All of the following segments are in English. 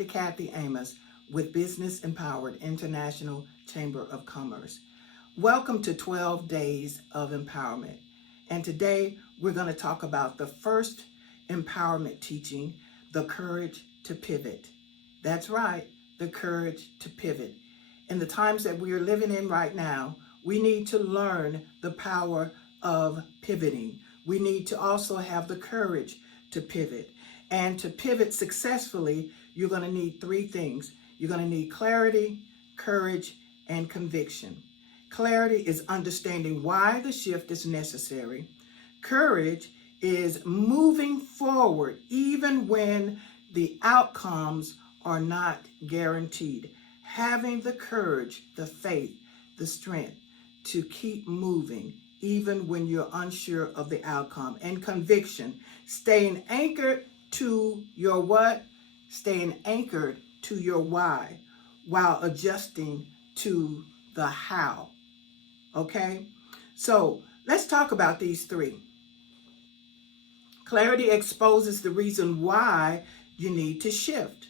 Dr. Kathy Amos with Business Empowered International Chamber of Commerce. Welcome to 12 Days of Empowerment. And today we're going to talk about the first empowerment teaching, the courage to pivot. That's right, the courage to pivot. In the times that we are living in right now, we need to learn the power of pivoting. We need to also have the courage to pivot. And to pivot successfully, you're going to need three things. You're going to need clarity, courage, and conviction. Clarity is understanding why the shift is necessary. Courage is moving forward even when the outcomes are not guaranteed. Having the courage, the faith, the strength to keep moving even when you're unsure of the outcome. And conviction, staying anchored to your what? Staying anchored to your why while adjusting to the how. Okay? So let's talk about these three. Clarity exposes the reason why you need to shift.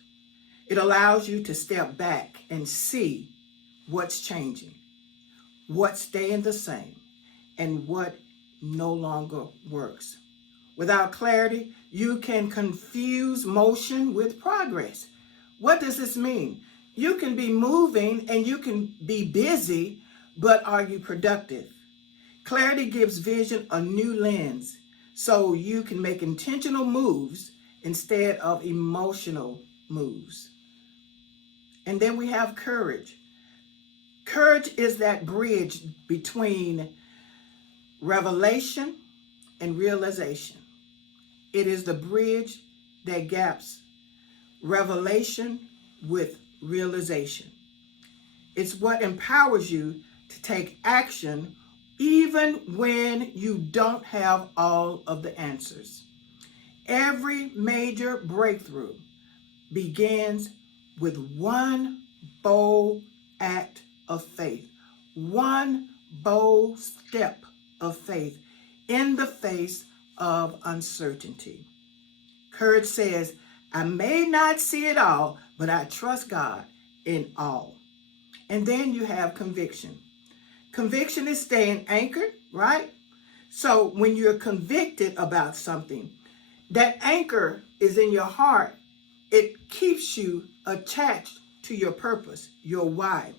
It allows you to step back and see what's changing, what's staying the same, and what no longer works. Without clarity, you can confuse motion with progress. What does this mean? You can be moving and you can be busy, but are you productive? Clarity gives vision a new lens so you can make intentional moves instead of emotional moves. And then we have courage. Courage is that bridge between revelation and realization. It is the bridge that gaps revelation with realization. It's what empowers you to take action even when you don't have all of the answers. Every major breakthrough begins with one bold act of faith, one bold step of faith in the face of uncertainty. Courage says, I may not see it all, but I trust God in all. And then you have conviction. Conviction is staying anchored, right? So when you're convicted about something, that anchor is in your heart. It keeps you attached to your purpose, your why.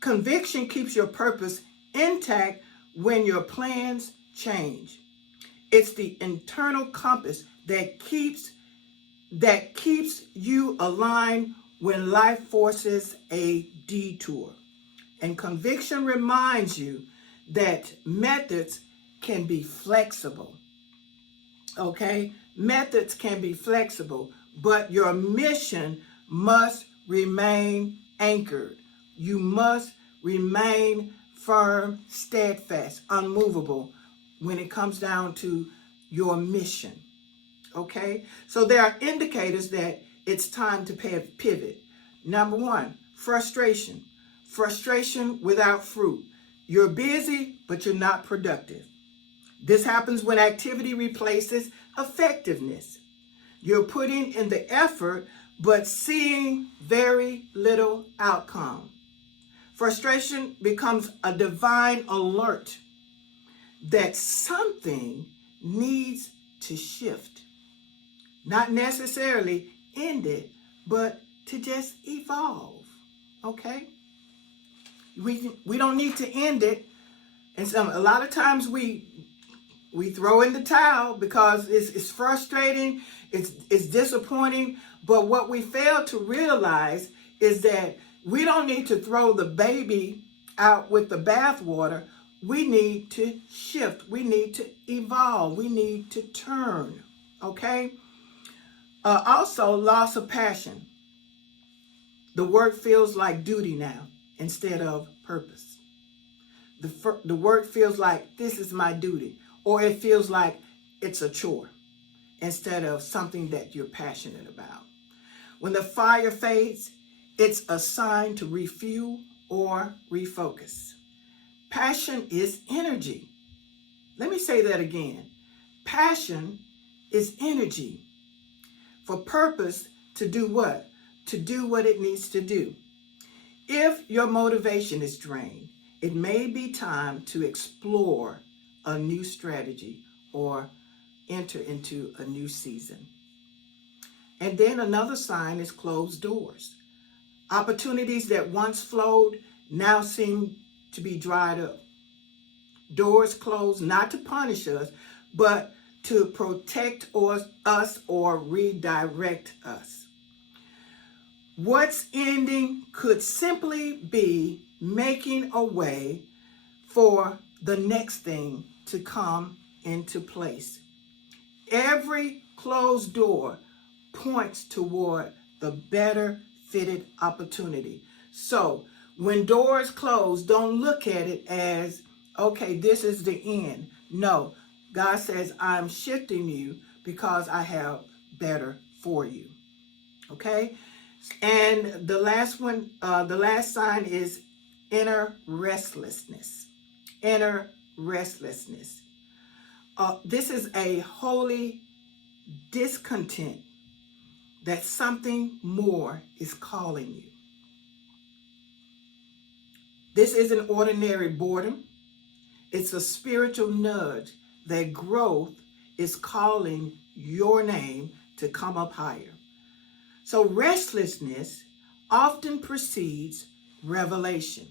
Conviction keeps your purpose intact when your plans change. It's the internal compass that keeps you aligned when life forces a detour. And conviction reminds you that methods can be flexible. Okay? Methods can be flexible, but your mission must remain anchored. You must remain firm, steadfast, unmovable when it comes down to your mission. Okay? So there are indicators that it's time to pivot. Number one, frustration. Frustration without fruit. You're busy, but you're not productive. This happens when activity replaces effectiveness. You're putting in the effort, but seeing very little outcome. Frustration becomes a divine alert that something needs to shift. Not necessarily end it, but to just evolve. Okay? We don't need to end it. And a lot of times we throw in the towel because it's frustrating, it's disappointing. But what we fail to realize is that we don't need to throw the baby out with the bathwater. We need to shift. We need to evolve. We need to turn. Okay? Also, loss of passion. The work feels like duty now instead of purpose. The work feels like this is my duty, or it feels like it's a chore instead of something that you're passionate about. When the fire fades, it's a sign to refuel or refocus. Passion is energy. Let me say that again. Passion is energy. For purpose to do what? to do what it needs to do. If your motivation is drained, it may be time to explore a new strategy or enter into a new season. And then another sign is closed doors. Opportunities that once flowed now seem to be dried up. Doors closed not to punish us, but to protect us or redirect us. What's ending could simply be making a way for the next thing to come into place. Every closed door points toward the better fitted opportunity. So when doors close, don't look at it as, okay, this is the end. No, God says, I'm shifting you because I have better for you. Okay? And the last one, the last sign is inner restlessness. Inner restlessness. This is a holy discontent that something more is calling you. This isn't ordinary boredom. It's a spiritual nudge that growth is calling your name to come up higher. So restlessness often precedes revelation.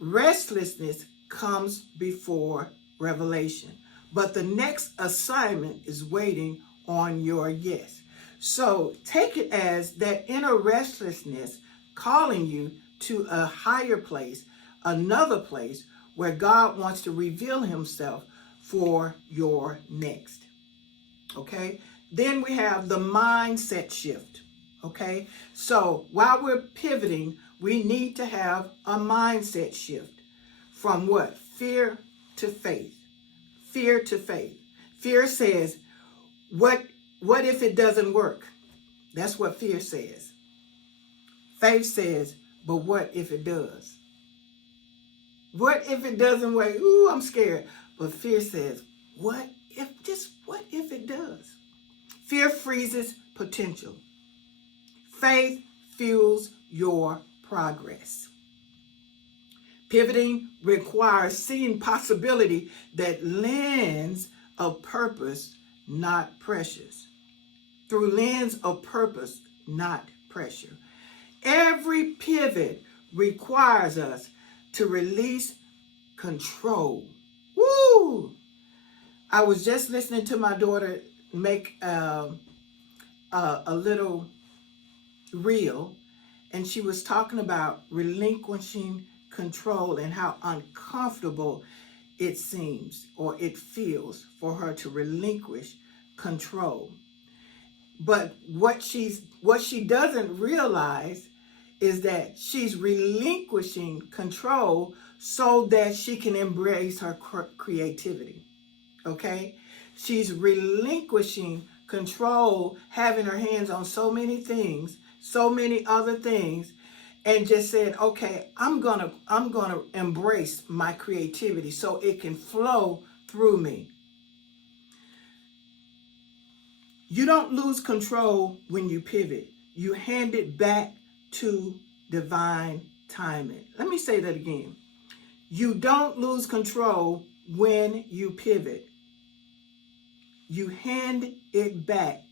Restlessness comes before revelation, but the next assignment is waiting on your yes. So take it as that inner restlessness calling you to a higher place, another place where God wants to reveal himself for your next. Okay? Then we have the mindset shift. Okay? So while we're pivoting, we need to have a mindset shift from what? Fear to faith. Fear to faith. Fear says, what if it doesn't work? That's what fear says. Faith says, but what if it does? What if it doesn't work? Ooh, I'm scared. But fear says, what if it does? Fear freezes potential. Faith fuels your progress. Pivoting requires seeing possibility that lens of purpose, not pressures. Through lens of purpose, not pressure. Every pivot requires us to release control. Woo! I was just listening to my daughter make a little reel, and she was talking about relinquishing control and how uncomfortable it seems or it feels for her to relinquish control. But what she doesn't realize is that she's relinquishing control so that she can embrace her creativity. Okay? She's relinquishing control, having her hands on so many things, so many other things, and just saying, okay, I'm gonna embrace my creativity so it can flow through me. You don't lose control when you pivot. You hand it back to divine timing. Let me say that again. You don't lose control when you pivot. You hand it back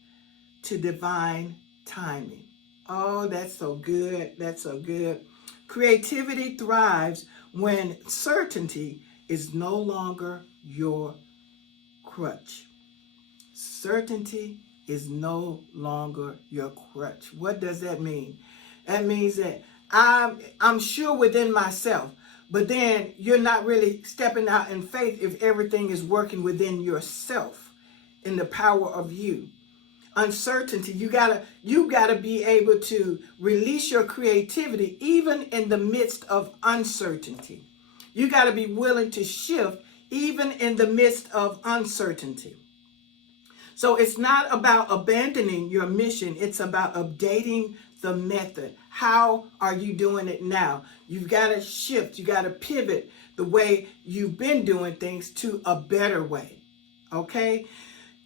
to divine timing. Oh, that's so good. That's so good. Creativity thrives when certainty is no longer your crutch. Certainty is no longer your crutch. What does that mean? That means that I'm sure within myself, but then you're not really stepping out in faith if everything is working within yourself in the power of you. Uncertainty, you gotta be able to release your creativity even in the midst of uncertainty. You gotta be willing to shift even in the midst of uncertainty. So it's not about abandoning your mission. It's about updating the method. How are you doing it now? You've got to shift. You got to pivot the way you've been doing things to a better way. Okay?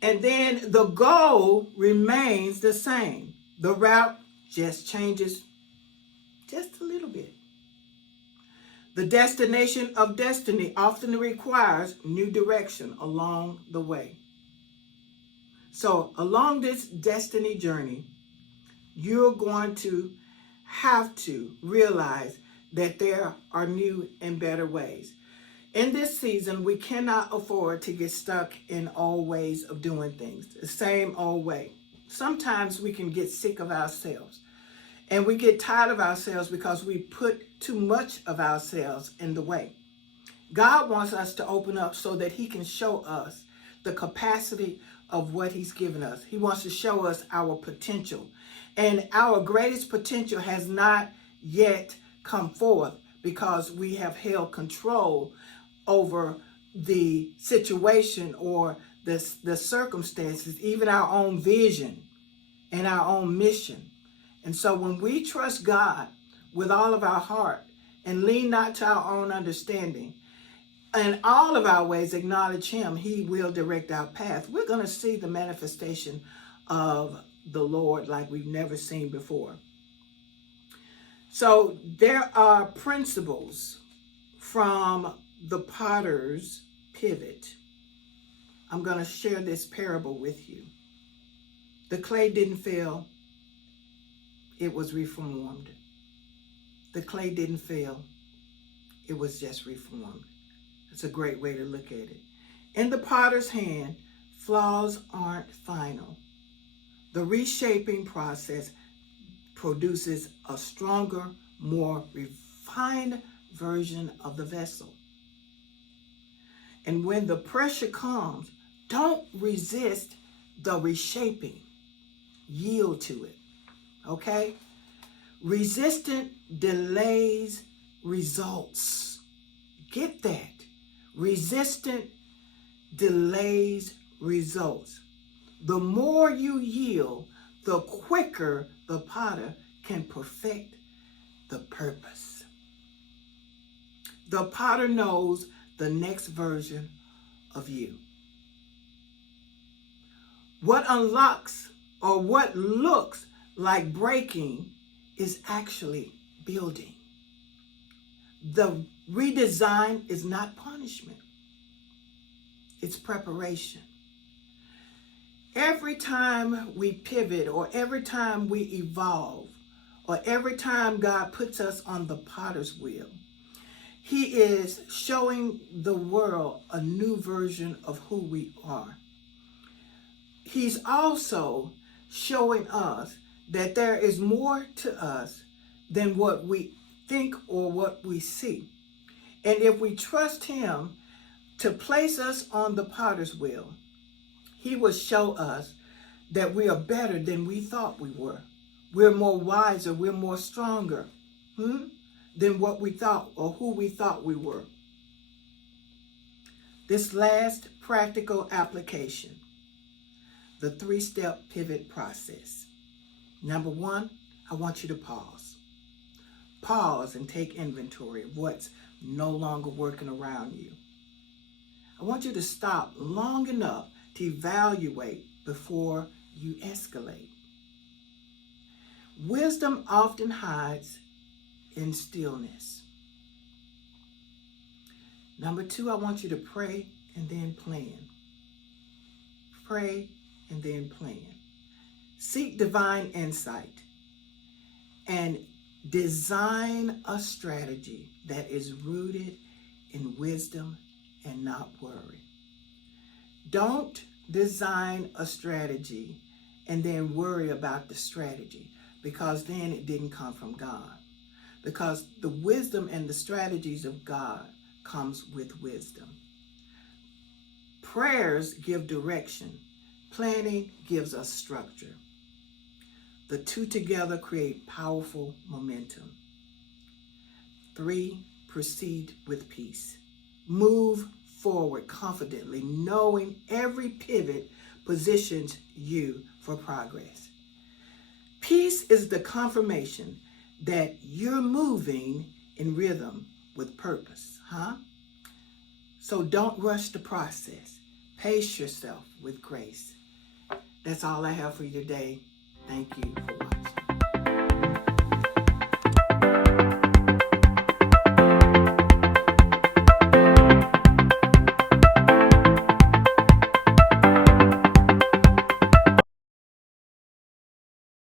And then the goal remains the same. The route just changes just a little bit. The destination of destiny often requires new direction along the way. So along this destiny journey, you're going to have to realize that there are new and better ways. In this season, we cannot afford to get stuck in old ways of doing things, the same old way. Sometimes we can get sick of ourselves, and we get tired of ourselves because we put too much of ourselves in the way. God wants us to open up so that he can show us the capacity of what he's given us. He wants to show us our potential. And our greatest potential has not yet come forth because we have held control over the situation or the circumstances, even our own vision and our own mission. And so when we trust God with all of our heart and lean not to our own understanding, in all of our ways acknowledge him, he will direct our path. We're going to see the manifestation of the Lord like we've never seen before. So there are principles from the potter's pivot. I'm going to share this parable with you. The clay didn't fail. It was reformed. The clay didn't fail. It was just reformed. It's a great way to look at it. In the potter's hand, flaws aren't final. The reshaping process produces a stronger, more refined version of the vessel. And when the pressure comes, don't resist the reshaping. Yield to it. Okay? Resistance delays results. Get that. Resistance delays results. The more you yield, the quicker the potter can perfect the purpose. The potter knows the next version of you. What unlocks or what looks like breaking is actually building. The redesign is not punishment. It's preparation. Every time we pivot or every time we evolve or every time God puts us on the potter's wheel, he is showing the world a new version of who we are. He's also showing us that there is more to us than what we think or what we see. And if we trust him to place us on the potter's wheel, he will show us that we are better than we thought we were. We're more wiser, we're more stronger than what we thought or who we thought we were. This last practical application, the 3-step pivot process. Number 1, I want you to pause. Pause and take inventory of what's no longer working around you. I want you to stop long enough to evaluate before you escalate. Wisdom often hides in stillness. Number 2, I want you to pray and then plan. Pray and then plan. Seek divine insight and design a strategy that is rooted in wisdom and not worry. Don't design a strategy and then worry about the strategy, because then it didn't come from God. Because the wisdom and the strategies of God comes with wisdom. Prayers give direction. Planning gives us structure. The two together create powerful momentum. 3, proceed with peace. Move forward confidently, knowing every pivot positions you for progress. Peace is the confirmation that you're moving in rhythm with purpose, So don't rush the process. Pace yourself with grace. That's all I have for you today. Thank you for watching.